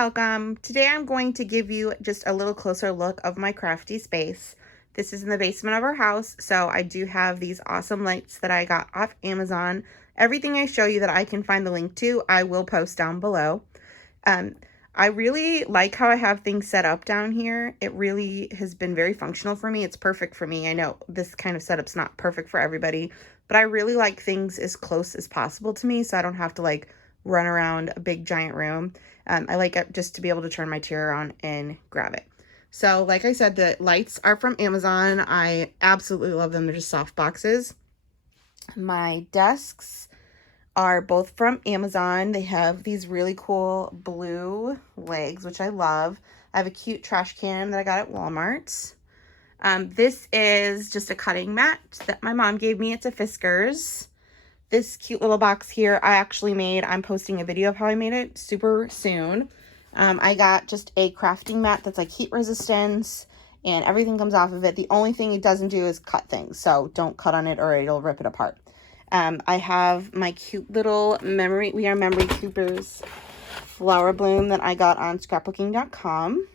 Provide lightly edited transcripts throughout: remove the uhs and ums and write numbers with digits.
welcome. Today I'm going to give you just a little closer look of my crafty space. This is in the basement of our house, so I do have these awesome lights that I got off Amazon. Everything I show you that I can find the link to, I will post down below. I really like how I have things set up down here. It really has been very functional for me. It's perfect for me. I know this kind of setup's not perfect for everybody, but I really like things as close as possible to me so I don't have to like run around a big giant room. I like it just to be able to turn my chair around and grab it. So like I said, the lights are from Amazon. I absolutely love them. They're just soft boxes. My desks are both from Amazon. They have these really cool blue legs, which I love. I have a cute trash can that I got at Walmart. This is just a cutting mat that my mom gave me. It's a Fiskars. This cute little box here I actually made. I'm posting a video of how I made it super soon. I got just a crafting mat that's like heat resistant and everything comes off of it. The only thing it doesn't do is cut things, so don't cut on it or it'll rip it apart. I have my cute little We Are Memory Keepers flower bloom that I got on scrapbooking.com.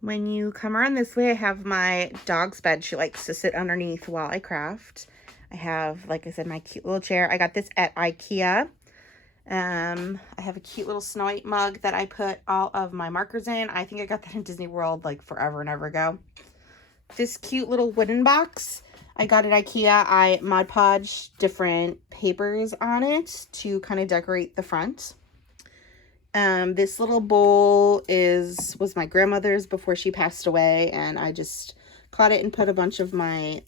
When you come around this way, I have my dog's bed. She likes to sit underneath while I craft. I have, like I said, my cute little chair. I got this at IKEA. I have a cute little Snow White mug that I put all of my markers in. I think I got that in Disney World like forever and ever ago. This cute little wooden box I got at IKEA. I Mod Podged different papers on it to kind of decorate the front. This little bowl was my grandmother's before she passed away, and I just caught it and put a bunch of my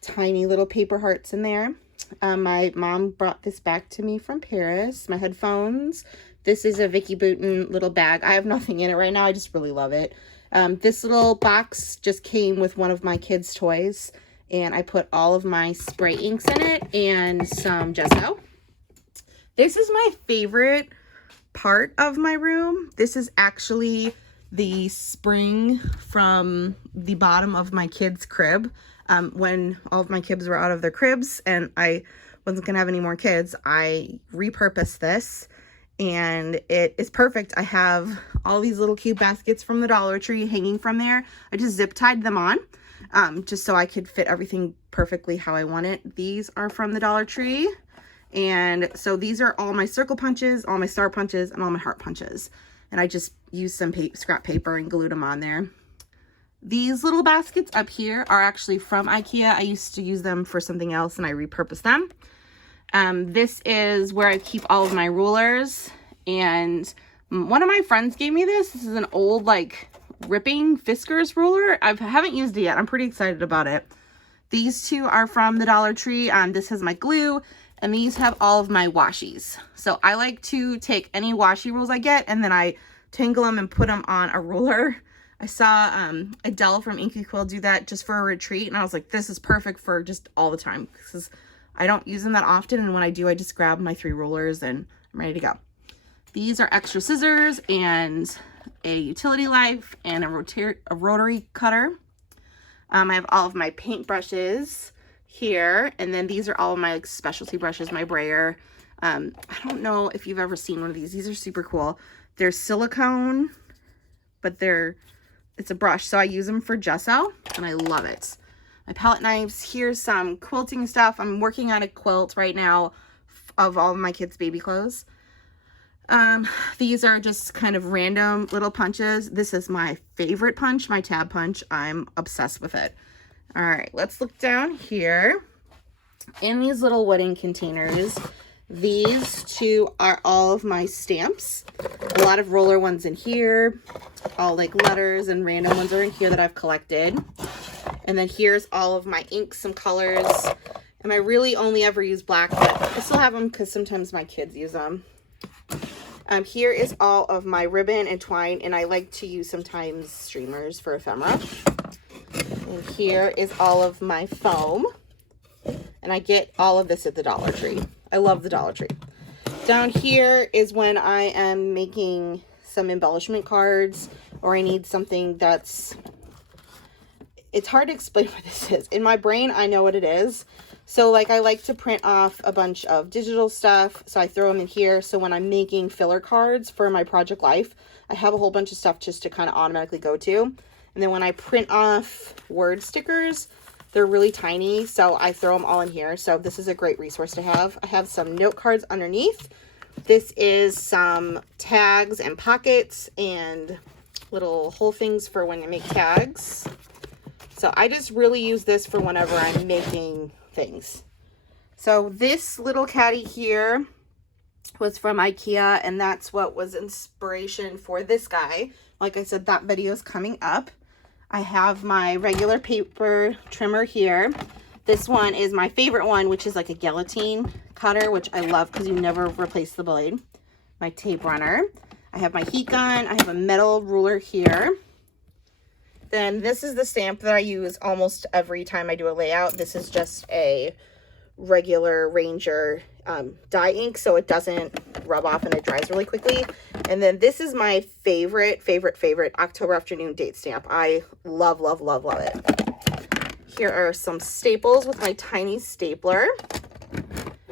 tiny little paper hearts in there. My mom brought this back to me from Paris. My headphones. This is a Vicky Bouton little bag. I have nothing in it right now. I just really love it. This little box just came with one of my kids' toys, and I put all of my spray inks in it and some gesso. This is my favorite part of my room. This is actually the spring from the bottom of my kids' crib. When all of my kids were out of their cribs and I wasn't gonna have any more kids, I repurposed this and it is perfect. I have all these little cute baskets from the Dollar Tree hanging from there. I just zip tied them on just so I could fit everything perfectly how I want it. These are from the Dollar Tree. And so these are all my circle punches, all my star punches, and all my heart punches. And I just used some scrap paper and glued them on there. These little baskets up here are actually from IKEA. I used to use them for something else and I repurposed them. This is where I keep all of my rulers. And one of my friends gave me this. This is an old like ripping Fiskars ruler. I haven't used it yet. I'm pretty excited about it. These two are from the Dollar Tree. This has my glue. And these have all of my washies. So I like to take any washi rules I get and then I tangle them and put them on a ruler. I saw Adele from Inky Quill do that just for a retreat. And I was like, this is perfect for just all the time. Because I don't use them that often. And when I do, I just grab my 3 rulers and I'm ready to go. These are extra scissors and a utility knife and a rotary cutter. I have all of my paint brushes here, and then these are all of my like specialty brushes, my brayer. I don't know if you've ever seen one of these. These are super cool. They're silicone, but it's a brush, so I use them for gesso and I love it. My palette knives. Here's some quilting stuff. I'm working on a quilt right now of all of my kids' baby clothes. These are just kind of random little punches. This is my favorite punch, my tab punch. I'm obsessed with it. All right, let's look down here. In these little wooden containers, these two are all of my stamps. A lot of roller ones in here, all like letters and random ones are in here that I've collected. And then here's all of my inks, some colors. And I really only ever use black, but I still have them because sometimes my kids use them. Here is all of my ribbon and twine, and I like to use sometimes streamers for ephemera. And here is all of my foam. And I get all of this at the Dollar Tree. I love the Dollar Tree. Down here is when I am making some embellishment cards or I need something it's hard to explain what this is. In my brain, I know what it is. So like I like to print off a bunch of digital stuff, so I throw them in here. So when I'm making filler cards for my project life, I have a whole bunch of stuff just to kind of automatically go to. And then when I print off word stickers, they're really tiny, so I throw them all in here. So this is a great resource to have. I have some note cards underneath. This is some tags and pockets and little hole things for when you make tags. So I just really use this for whenever I'm making things. So this little caddy here was from IKEA, and that's what was inspiration for this guy. Like I said, that video is coming up. I have my regular paper trimmer here. This one is my favorite one, which is like a guillotine cutter, which I love because you never replace the blade. My tape runner. I have my heat gun. I have a metal ruler here. Then this is the stamp that I use almost every time I do a layout. This is just a regular Ranger dye ink, so it doesn't rub off and it dries really quickly. And then this is my favorite October afternoon date stamp. I love it. Here are some staples with my tiny stapler.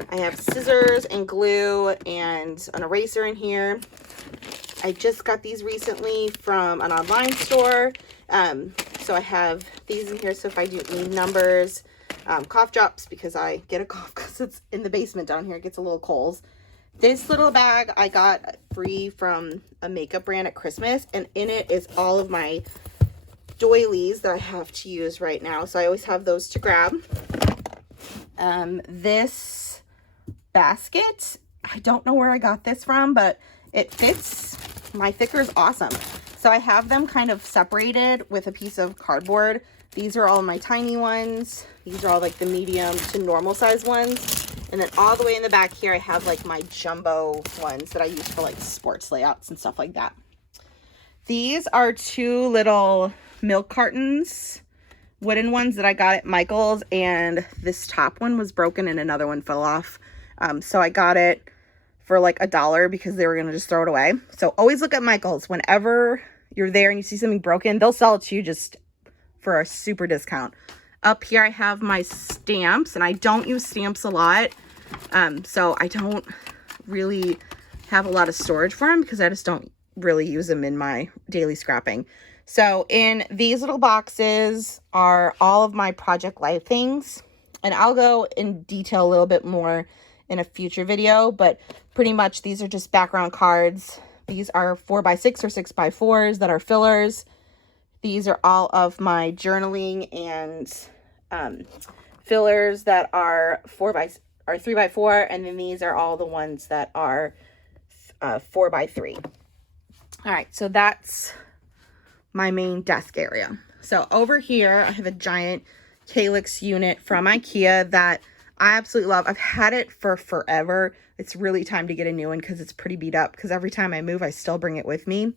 I have scissors and glue and an eraser in here. I just got these recently from an online store. So I have these in here, so if I do need numbers, cough drops, because I get a cough because it's in the basement down here. It gets a little cold. This little bag I got free from a makeup brand at Christmas, and in it is all of my doilies that I have to use right now. So I always have those to grab. This basket, I don't know where I got this from, but it fits. My thicker is awesome. So I have them kind of separated with a piece of cardboard. These are all my tiny ones. These are all like the medium to normal size ones. And then all the way in the back here, I have like my jumbo ones that I use for like sports layouts and stuff like that. These are two little milk cartons, wooden ones that I got at Michael's, and this top one was broken and another one fell off. So I got it for like $1 because they were going to just throw it away. So always look at Michael's. Whenever you're there and you see something broken, they'll sell it to you just for a super discount. Up here I have my stamps, and I don't use stamps a lot. So I don't really have a lot of storage for them because I just don't really use them in my daily scrapping. So in these little boxes are all of my project life things, and I'll go in detail a little bit more in a future video, but pretty much these are just background cards. These are 4x6 or 6x4s that are fillers. These are all of my journaling and fillers that are 3x4, and then these are all the ones that are 4x3. All right, so that's my main desk area. So over here, I have a giant Calyx unit from IKEA that I absolutely love. I've had it for forever. It's really time to get a new one because it's pretty beat up, because every time I move, I still bring it with me.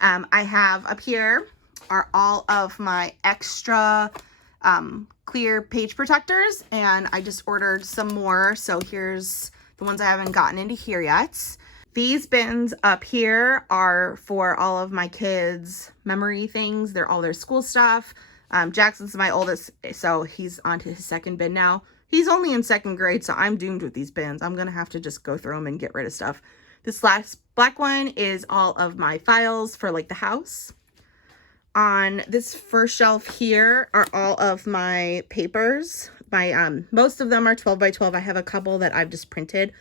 I have up here are all of my extra clear page protectors, and I just ordered some more. So here's the ones I haven't gotten into here yet. These bins up here are for all of my kids' memory things. They're all their school stuff. Jackson's my oldest, so he's on to his second bin now. He's only in second grade, so I'm doomed with these bins. I'm going to have to just go through them and get rid of stuff. This last black one is all of my files for like the house. On this first shelf here are all of my papers. My most of them are 12x12. I have a couple that I've just printed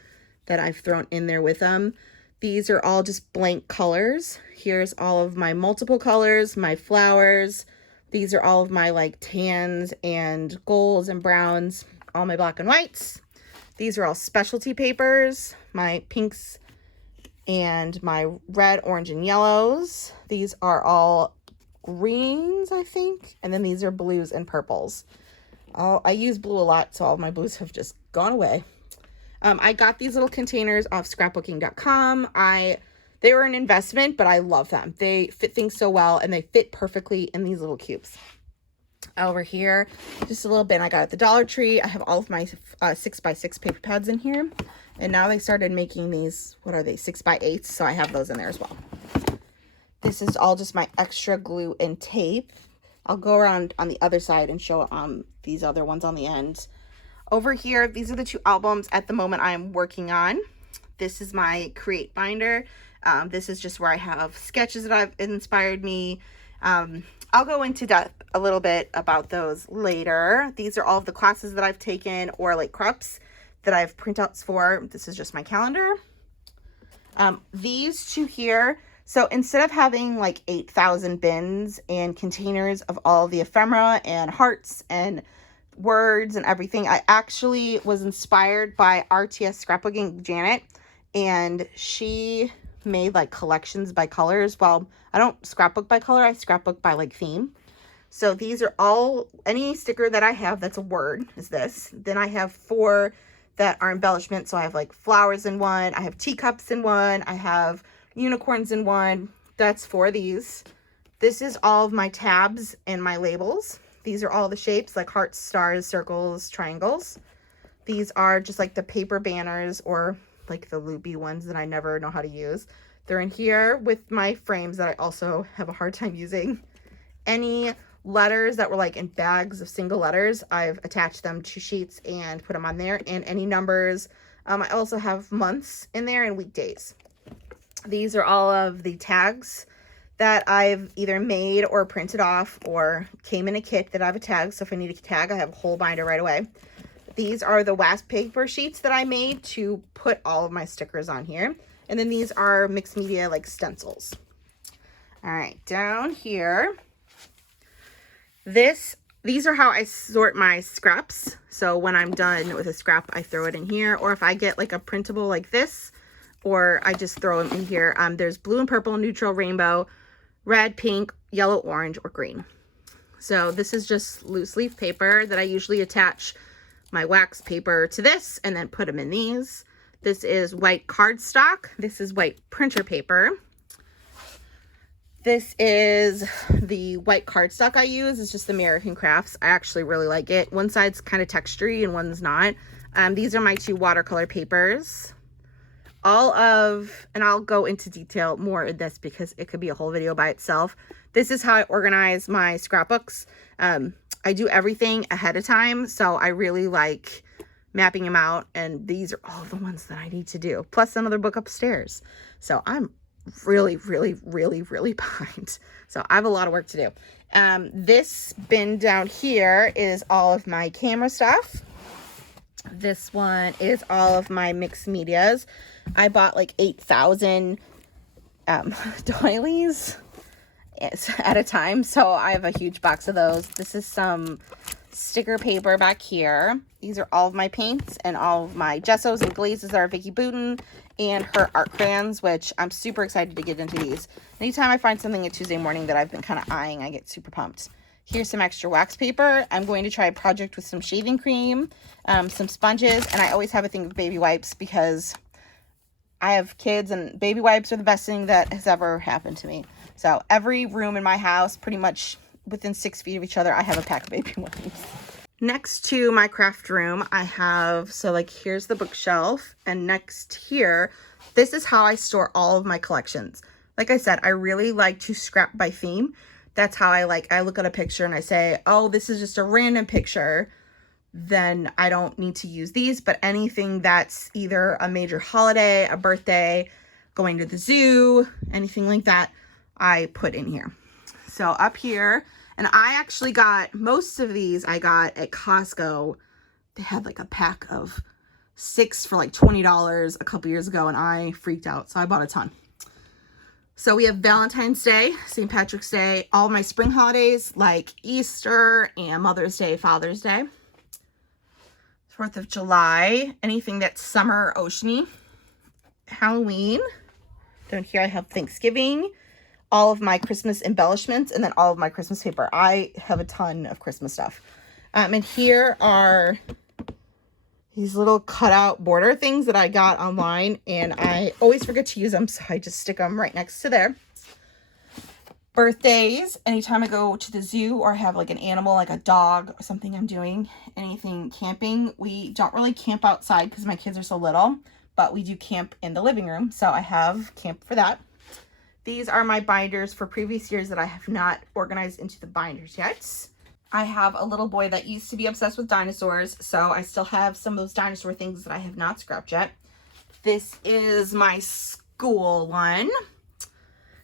that I've thrown in there with them. These are all just blank colors. Here's all of my multiple colors, my flowers. These are all of my like tans and golds and browns, all my black and whites. These are all specialty papers, my pinks and my red, orange, and yellows. These are all greens, I think. And then these are blues and purples. I use blue a lot, so all of my blues have just gone away. I got these little containers off scrapbooking.com. They were an investment, but I love them. They fit things so well, and they fit perfectly in these little cubes. Over here, just a little bin I got at the Dollar Tree. I have all of my 6x6 paper pads in here. And now they started making these, what are they, 6x8s, so I have those in there as well. This is all just my extra glue and tape. I'll go around on the other side and show these other ones on the end. Over here, these are the 2 albums at the moment I'm working on. This is my Create binder. This is just where I have sketches that have inspired me. I'll go into depth a little bit about those later. These are all of the classes that I've taken or like preps that I have printouts for. This is just my calendar. These 2 here. So instead of having like 8,000 bins and containers of all the ephemera and hearts and words and everything, I actually was inspired by RTS Scrapbooking Janet, and she made like collections by colors. Well, I don't scrapbook by color, I scrapbook by like theme. So these are all, any sticker that I have that's a word is this. Then I have 4 that are embellishment. So I have like flowers in one, I have teacups in one, I have unicorns in one. That's 4 of these. This is all of my tabs and my labels. These are all the shapes like hearts, stars, circles, triangles. These are just like the paper banners or like the loopy ones that I never know how to use. They're in here with my frames that I also have a hard time using. Any letters that were like in bags of single letters, I've attached them to sheets and put them on there. And any numbers, I also have months in there and weekdays. These are all of the tags that I've either made or printed off or came in a kit that I have a tag. So if I need a tag, I have a whole binder right away. These are the wax paper sheets that I made to put all of my stickers on here. And then these are mixed media like stencils. All right, down here, these are how I sort my scraps. So when I'm done with a scrap, I throw it in here. Or if I get like a printable like this, or I just throw them in here. There's blue and purple, neutral, rainbow, red, pink, yellow, orange, or green. So this is just loose leaf paper that I usually attach my wax paper to this and then put them in these. This is white cardstock. This is white printer paper. This is the white cardstock I use. It's just American Crafts. I actually really like it. One side's kind of textury and one's not. These are my 2 watercolor papers. And I'll go into detail more in this because it could be a whole video by itself. This is how I organize my scrapbooks. I do everything ahead of time, so I really like mapping them out, and these are all the ones that I need to do, plus another book upstairs. So I'm really behind. So I have a lot of work to do. This bin down here is all of my camera stuff. This one is all of my mixed medias. I bought like 8,000 doilies at a time, so I have a huge box of those. This is some sticker paper back here. These are all of my paints and all of my gessos and glazes that are Vicky Booten and her art crayons, which I'm super excited to get into these. Anytime I find something at Tuesday morning that I've been kind of eyeing, I get super pumped. Here's some extra wax paper. I'm going to try a project with some shaving cream, some sponges, and I always have a thing of baby wipes because I have kids and baby wipes are the best thing that has ever happened to me. So every room in my house, pretty much within 6 feet of each other, I have a pack of baby wipes. Next to my craft room, I have, so like here's the bookshelf, and next here, this is how I store all of my collections. Like I said, I really like to scrap by theme. That's how I look at a picture and I say, oh, this is just a random picture. Then I don't need to use these, but anything that's either a major holiday, a birthday, going to the zoo, anything like that, I put in here. So up here, and I actually got most of these I got at Costco. They had like a pack of 6 for like $20 a couple years ago, and I freaked out. So I bought a ton. So we have Valentine's Day, St. Patrick's Day, all my spring holidays like Easter and Mother's Day, Father's Day, 4th of July, anything that's summer or oceany, Halloween. Down here I have Thanksgiving, all of my Christmas embellishments, and then all of my Christmas paper. I have a ton of Christmas stuff. And here are these little cutout border things that I got online, and I always forget to use them, so I just stick them right next to there. Birthdays, anytime I go to the zoo or have like an animal, like a dog or something I'm doing, anything camping. We don't really camp outside because my kids are so little, but we do camp in the living room, so I have camp for that. These are my binders for previous years that I have not organized into the binders yet. I have a little boy that used to be obsessed with dinosaurs, so I still have some of those dinosaur things that I have not scrapped yet. This is my school one.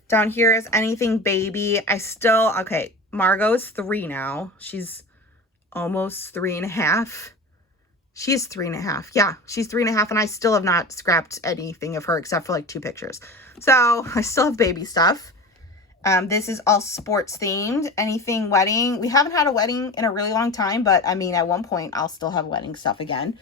Down here is anything baby. Okay, Margot's 3 now. She's almost 3.5. She's 3.5. Yeah, she's 3.5, and I still have not scrapped anything of her except for like 2 pictures. So I still have baby stuff. This is all sports themed. Anything wedding. We haven't had a wedding in a really long time, but I mean, at one point I'll still have wedding stuff again.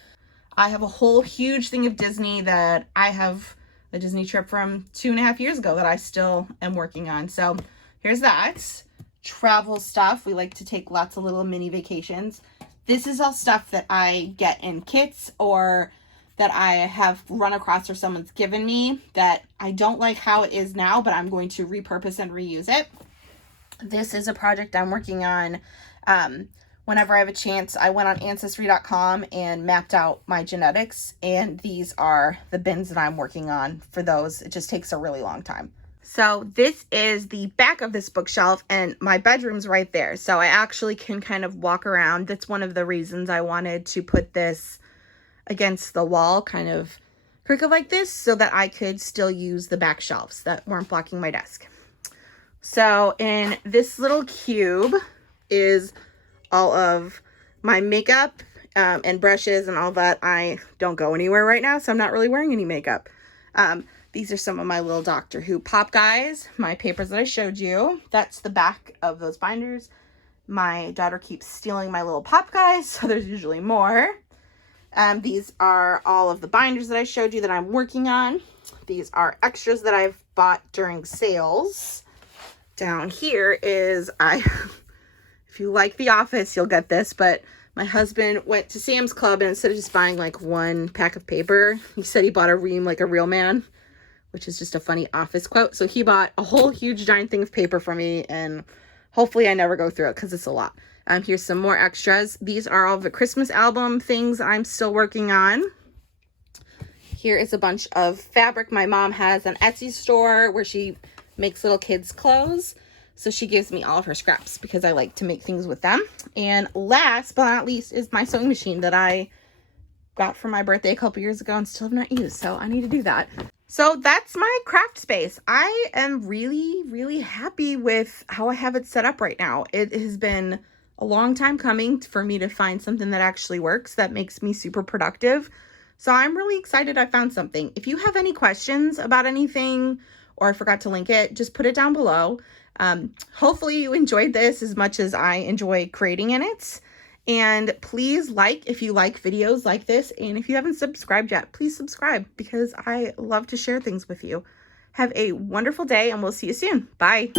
I have a whole huge thing of Disney that I have a Disney trip from 2.5 years ago that I still am working on. So here's that. Travel stuff. We like to take lots of little mini vacations. This is all stuff that I get in kits or that I have run across or someone's given me that I don't like how it is now, but I'm going to repurpose and reuse it. This is a project I'm working on. Whenever I have a chance, I went on Ancestry.com and mapped out my genetics, and these are the bins that I'm working on for those. It just takes a really long time. So this is the back of this bookshelf, and my bedroom's right there. So I actually can kind of walk around. That's one of the reasons I wanted to put this against the wall, kind of crooked like this, so that I could still use the back shelves that weren't blocking my desk. So in this little cube is all of my makeup and brushes and all that. I don't go anywhere right now, so I'm not really wearing any makeup. These are some of my little Doctor Who pop guys, my papers that I showed you. That's the back of those binders. My daughter keeps stealing my little pop guys, so there's usually more. These are all of the binders that I showed you that I'm working on. These are extras that I've bought during sales. Down here is, if you like The Office, you'll get this, but my husband went to Sam's Club, and instead of just buying like 1 pack of paper, he said he bought a ream like a real man, which is just a funny Office quote. So he bought a whole huge giant thing of paper for me, and hopefully I never go through it because it's a lot. Here's some more extras. These are all the Christmas album things I'm still working on. Here is a bunch of fabric. My mom has an Etsy store where she makes little kids' clothes. So she gives me all of her scraps because I like to make things with them. And last but not least is my sewing machine that I got for my birthday a couple years ago and still have not used. So I need to do that. So that's my craft space. I am really, really happy with how I have it set up right now. It has been a long time coming for me to find something that actually works, that makes me super productive. So I'm really excited I found something. If you have any questions about anything or I forgot to link it, just put it down below. Hopefully you enjoyed this as much as I enjoy creating in it. And please like if you like videos like this. And if you haven't subscribed yet, please subscribe because I love to share things with you. Have a wonderful day and we'll see you soon. Bye.